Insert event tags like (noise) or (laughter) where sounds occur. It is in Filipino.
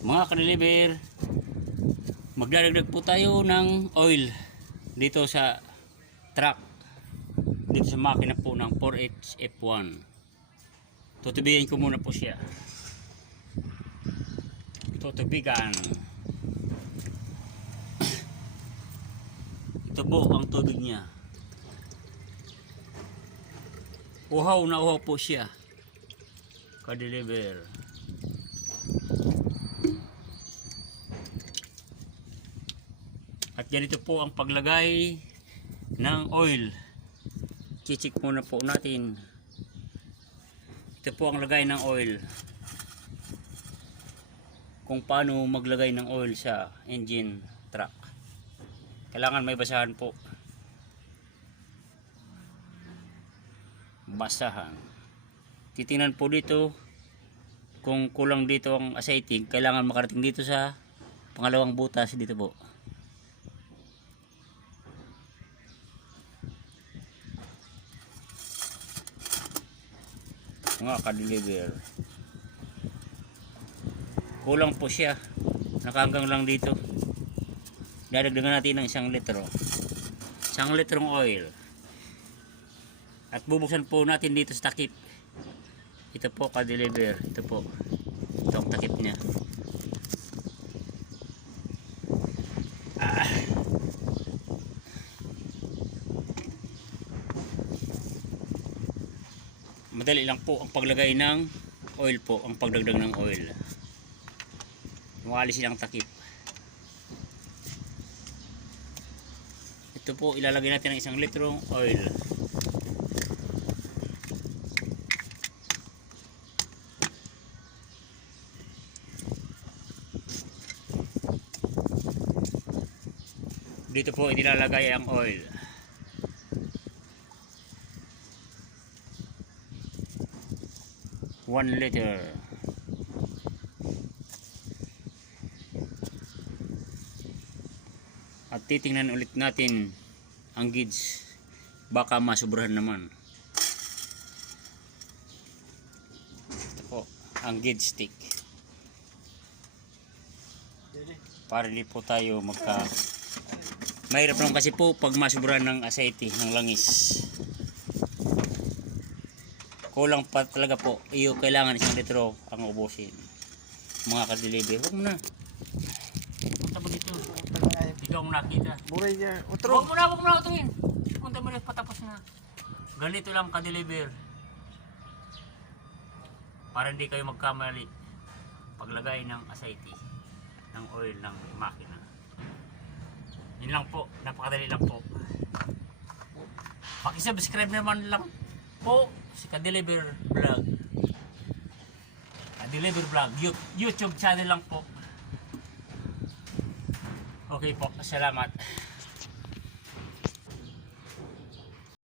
Mga ka-deliver, magdadagdag po tayo ng oil dito sa truck. Dito sa makina po ng 4HF1. Tutubigan ko muna po siya. Tutubigan. (coughs) Ito po ang tubig niya. Uhaw na uhaw po siya. Ka-deliver. Ganito po ang paglagay ng oil. Chichik muna po natin. Ito po ang lagay ng oil. Kung paano maglagay ng oil sa engine truck. Kailangan may basahan po. Basahan. Titingnan po dito kung kulang dito ang asaiting, kailangan makarating dito sa pangalawang butas dito po. Mga ka-deliver. Kulang po siya. Nakahanggang lang dito. Dadagdagan natin ng isang litro. Isang litrong oil. At bubuksan po natin dito sa takip. Ito po ka-deliver. Ito po. Ito ang takip niya. Madali lang po ang paglagay ng oil po. Ang pagdagdag ng oil. Mawali silang takip. Ito po ilalagay natin ng isang litrong oil. Dito po inilalagay ang oil. One liter. At titingnan ulit natin ang gauge. Baka masubrahan naman. Ito po, ang gauge stick. Para hindi po tayo magka Mahirap lang kasi po pag masubrahan ng asete, ng langis. Kulang pa talaga po. Iyo, kailangan isang litro ang ubusin. Mga kadeliver. Huwag mo na. Punta mo dito. Ikaw ang nakita. Buray niya. Huwag Utro. mo na, huwag mo na utuin. Punta mo na, patapos na. Ganito lang ka-deliver. Para hindi kayo magkamali. Paglagay ng asete, ng oil, ng makina. Yun lang po, napakadali lang po. Pakisubscribe naman lang po si Ka-Deliver Vlog. Ka-Deliver Vlog, You- YouTube channel lang po. Okay po, salamat.